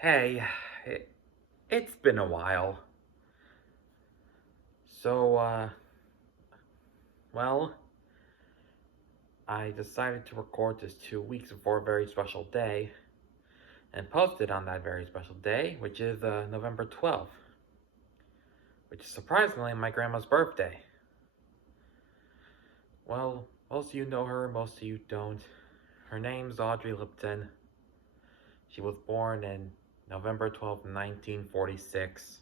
Hey, it's been a while. So, well, I decided to record this 2 weeks before a very special day and post it on that very special day, which is November 12th, which is surprisingly my grandma's birthday. Well, most of you know her, most of you don't. Her name's Audrey Lipton. She was born in November 12th, 1946.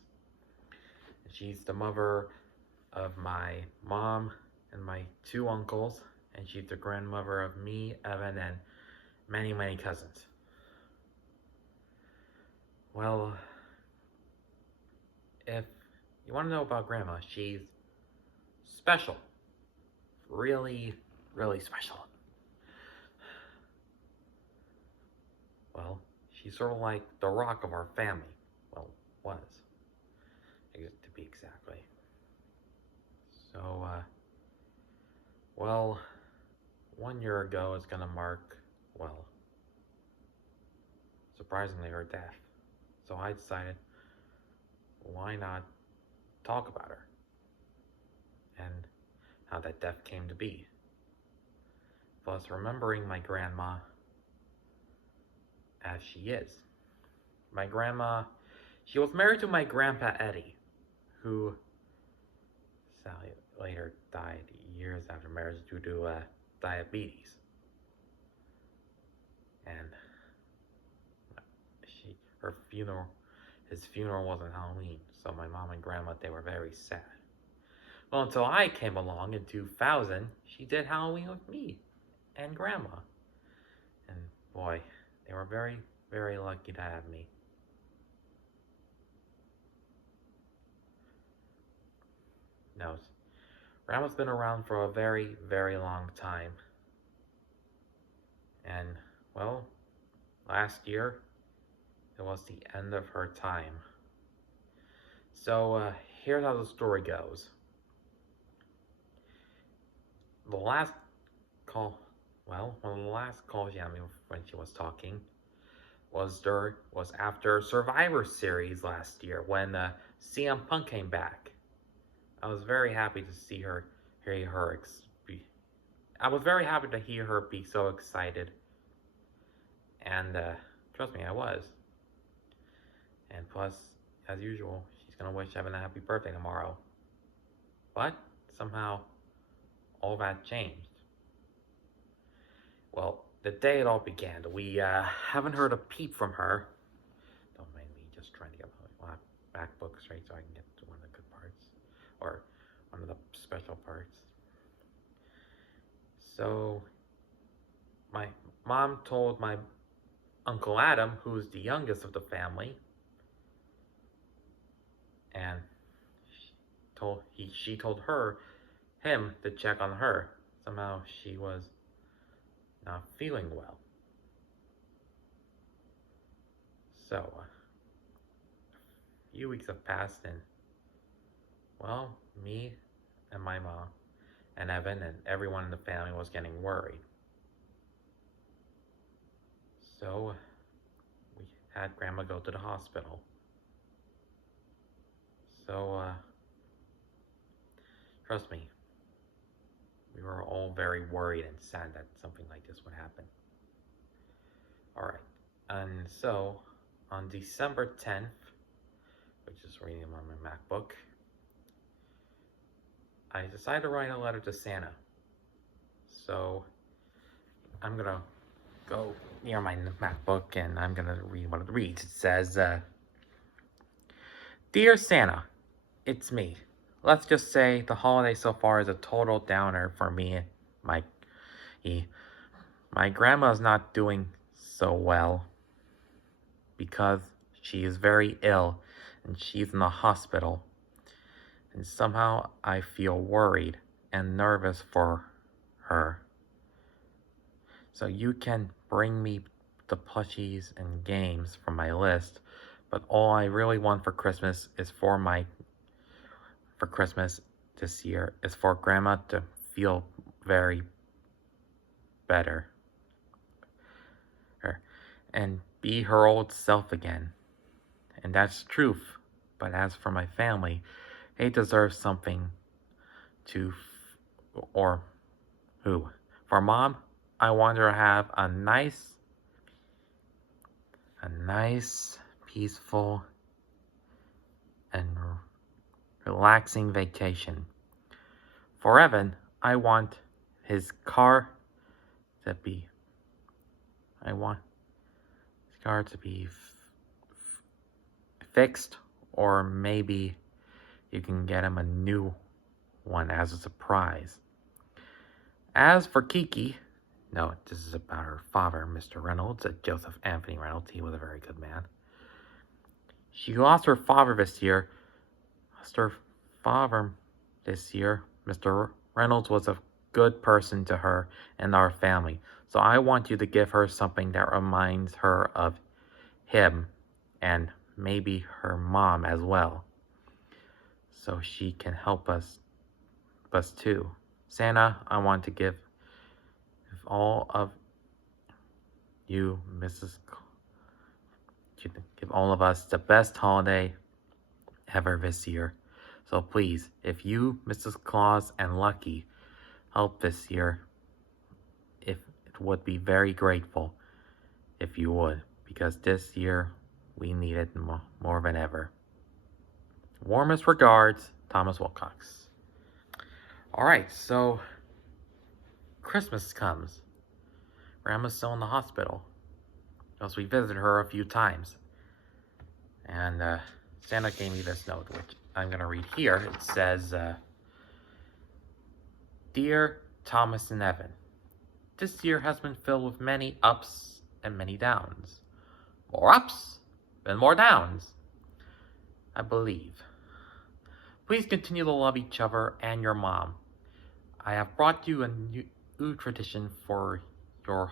She's the mother of my mom and my two uncles, and she's the grandmother of me, Evan, and many, many cousins. Well, if you want to know about Grandma, she's special. Really, really special. Well, she's sort of like the rock of our family. Well, was, to be exactly. So, well, 1 year ago is gonna mark, well, surprisingly, her death. So I decided, why not talk about her and how that death came to be. Plus, remembering my grandma as she is. My grandma, she was married to my grandpa Eddie, who sadly later died years after marriage due to diabetes. And his funeral wasn't Halloween, so my mom and grandma, they were very sad. Well, until I came along in 2000, she did Halloween with me and grandma. And boy, they were very, very lucky to have me. No, grandma's been around for a very, very long time. And, well, last year, it was the end of her time. So, here's how the story goes. The last call, well, one of the last calls she had me when she was talking was after Survivor Series last year when CM Punk came back. I was very happy to see her, I was very happy to hear her be so excited. And trust me, I was. And plus, as usual, she's gonna wish Evan a happy birthday tomorrow. But somehow, all that changed. Well, the day it all began, we haven't heard a peep from her. Don't mind me just trying to get my MacBook straight so I can get to one of the good parts. Or one of the special parts. So, my mom told my Uncle Adam, who's the youngest of the family, and she told him to check on her. Somehow she was not feeling well. So, a few weeks have passed, and, well, me and my mom and Evan and everyone in the family was getting worried. So, we had Grandma go to the hospital. So, trust me, we were all very worried and sad that something like this would happen. Alright, and so, on December 10th, which is reading on my MacBook, I decided to write a letter to Santa. So, I'm gonna go near my MacBook and I'm gonna read what it reads. It says, Dear Santa, it's me. Let's just say the holiday so far is a total downer for me. My grandma's not doing so well because she is very ill and she's in the hospital. And somehow I feel worried and nervous for her. So you can bring me the plushies and games from my list, but all I really want for Christmas is for Christmas this year is for Grandma to feel very better and be her old self again. and that's truth. But as for my family, they deserve something to, or who? For Mom, I want her to have a nice, peaceful, and relaxing vacation. For Evan, I want his car to be, I want his car to be fixed, or maybe you can get him a new one as a surprise. As for Kiki, no, this is about her father, Mr. Reynolds, Joseph Anthony Reynolds. He was a very good man. She lost her father this year. Mr. Reynolds was a good person to her and our family. So I want you to give her something that reminds her of him and maybe her mom as well, so she can help us too. Santa, I want to give all of you, give all of us the best holiday ever this year. So please, if you, Mrs. Claus, and Lucky help this year, it would be very grateful if you would, because this year we need it more than ever. Warmest regards, Thomas Wilcox. Alright, so Christmas comes. Grandma's still in the hospital, because we visited her a few times. And Santa gave me this note, which I'm going to read here. It says, Dear Thomas and Evan, this year has been filled with many ups and many downs. More ups and more downs, I believe. Please continue to love each other and your mom. I have brought you a new tradition for your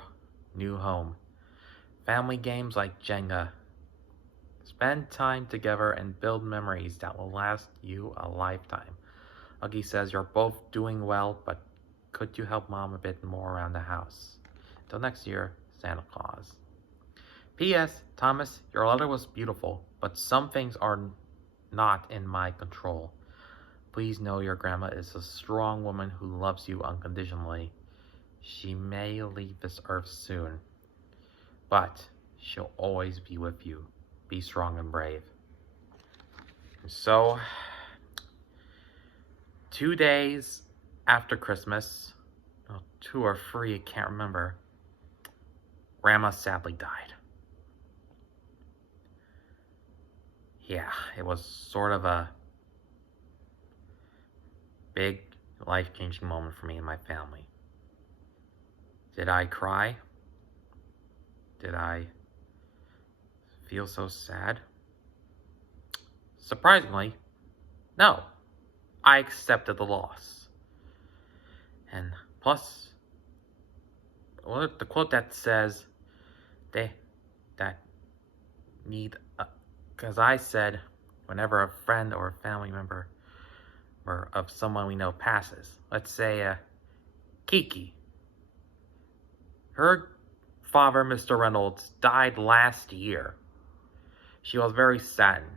new home. Family games like Jenga. Spend time together and build memories that will last you a lifetime. Huggy says you're both doing well, but could you help Mom a bit more around the house? Till next year, Santa Claus. P.S. Thomas, your letter was beautiful, but some things are not in my control. Please know your grandma is a strong woman who loves you unconditionally. She may leave this earth soon, but she'll always be with you. Be strong and brave. So, 2 days after Christmas, 2 or 3, I can't remember, Grandma sadly died. Yeah, it was sort of a big life-changing moment for me and my family. Did I cry? Did I feel so sad? Surprisingly, no. I accepted the loss. And plus, the quote that says, because I said, whenever a friend or a family member or of someone we know passes, let's say Kiki. Her father, Mr. Reynolds, died last year. She was very saddened.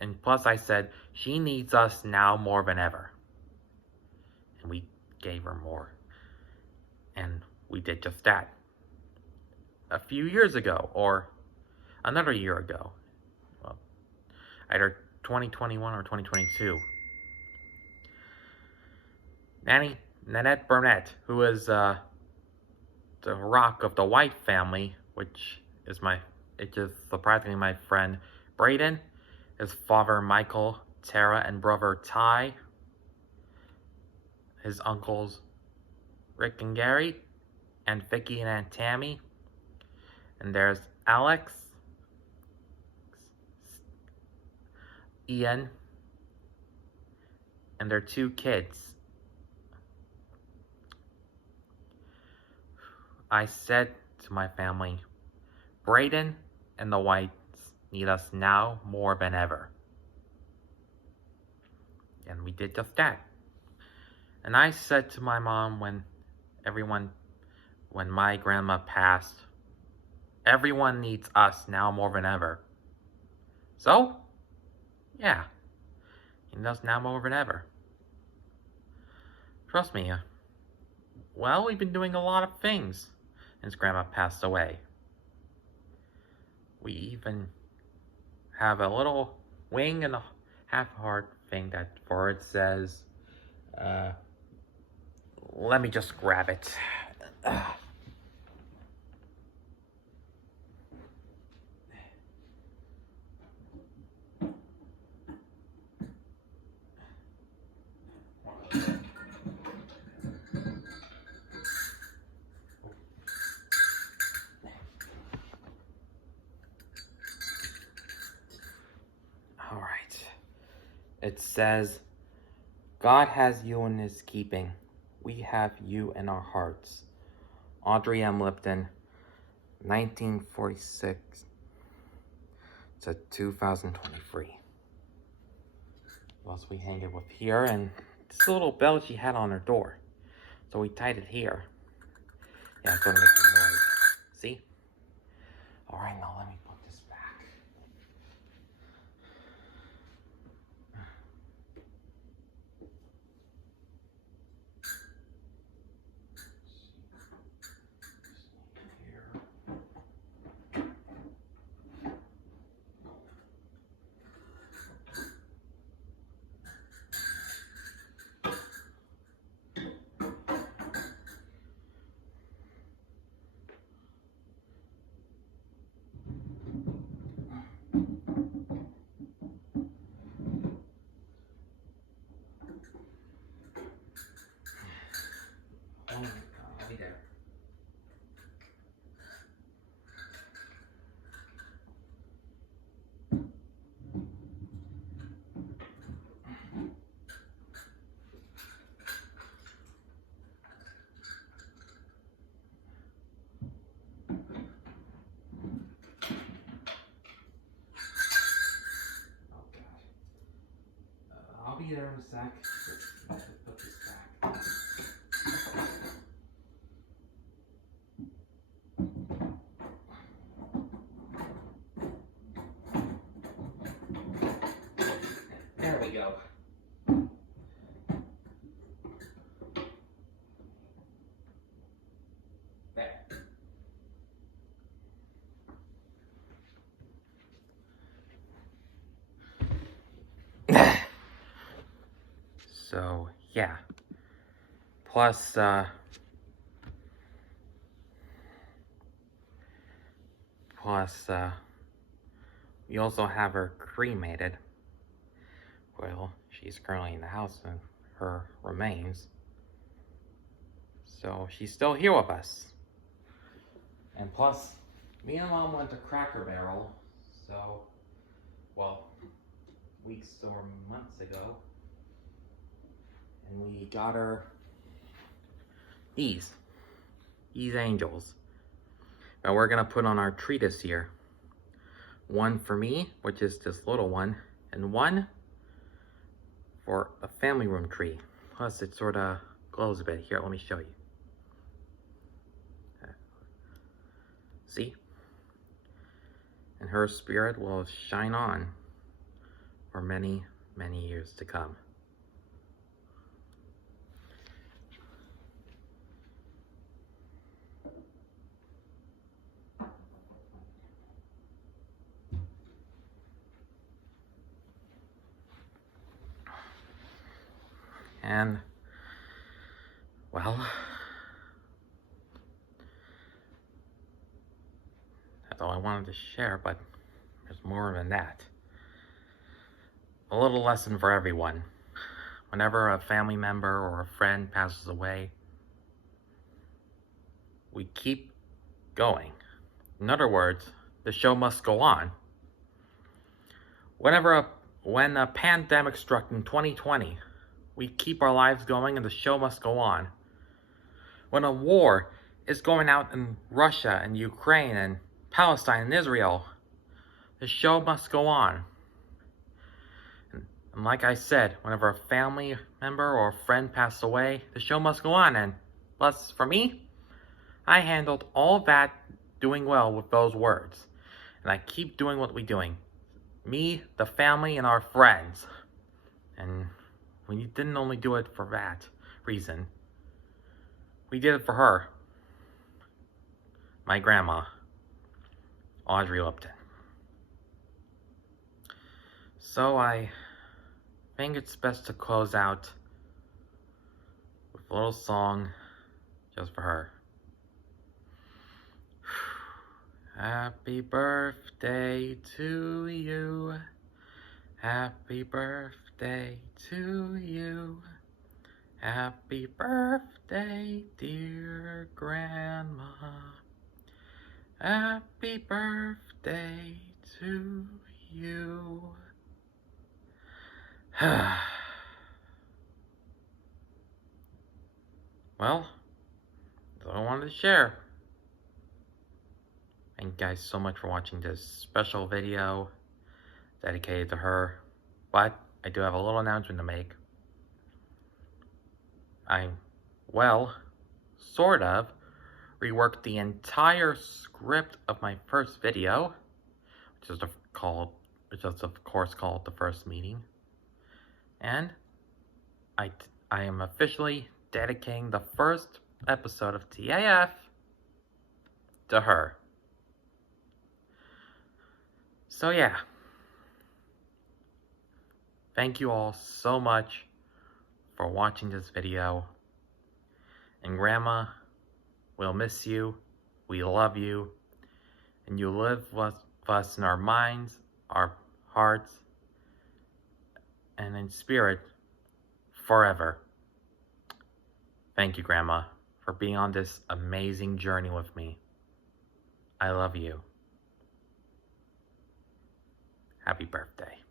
And plus I said, she needs us now more than ever. And we gave her more. And we did just that. A few years ago, or another year ago, well, either 2021 or 2022, Nanette Burnett, who is the rock of the White family, which is surprisingly my friend Braden, his father Michael, Tara, and brother Ty, his uncles Rick and Gary, and Vicky and Aunt Tammy, and there's Alex, Ian, and their 2 kids. I said to my family, Braden and the Whites need us now more than ever. And we did just that. And I said to my mom when my grandma passed, everyone needs us now more than ever. So, yeah, he knows now more than ever. Trust me, well, we've been doing a lot of things since Grandma passed away. We even have a little wing and a half-heart thing that for it says, let me just grab it. All right. It says, God has you in his keeping. We have you in our hearts. Audrey M. Lipton, 1946 to 2023. What else we hang it with here? And this little bell she had on her door. So we tied it here. Yeah, it's gonna make some noise. See? Alright, now let me put this back. Oh my God, I'll be there. I'll be there in a sec. Let's put this back. There we go. There. So, yeah. Plus, we also have her cremated. Well, she's currently in the house and her remains. So, she's still here with us. And plus, me and Mom went to Cracker Barrel, so, well, weeks or months ago. And we got her these angels that we're gonna put on our tree this year. One for me, which is this little one, and one for a family room tree. Plus it sort of glows a bit. Here, let me show you. See? And her spirit will shine on for many, many years to come. And, well, that's all I wanted to share, but there's more than that. A little lesson for everyone. Whenever a family member or a friend passes away, we keep going. In other words, the show must go on. When a pandemic struck in 2020, we keep our lives going and the show must go on. When a war is going out in Russia and Ukraine and Palestine and Israel, the show must go on. And like I said, whenever a family member or a friend passes away, the show must go on. And plus, for me, I handled all that doing well with those words. And I keep doing what we're doing. me, the family, and our friends. And we didn't only do it for that reason. We did it for her. My grandma, Audrey Lipton. So I think it's best to close out with a little song just for her. Happy birthday to you. Happy birthday to you. Happy birthday, dear Grandma. Happy birthday to you. Well, that's all I wanted to share. Thank you guys so much for watching this special video dedicated to her. But I do have a little announcement to make. I, sort of, reworked the entire script of my first video, which is of course called The First Meeting. And I am officially dedicating the first episode of T.A.F. to her. So yeah. Thank you all so much for watching this video. And Grandma, we'll miss you. We love you. And you live with us in our minds, our hearts, and in spirit forever. Thank you, Grandma, for being on this amazing journey with me. I love you. Happy birthday.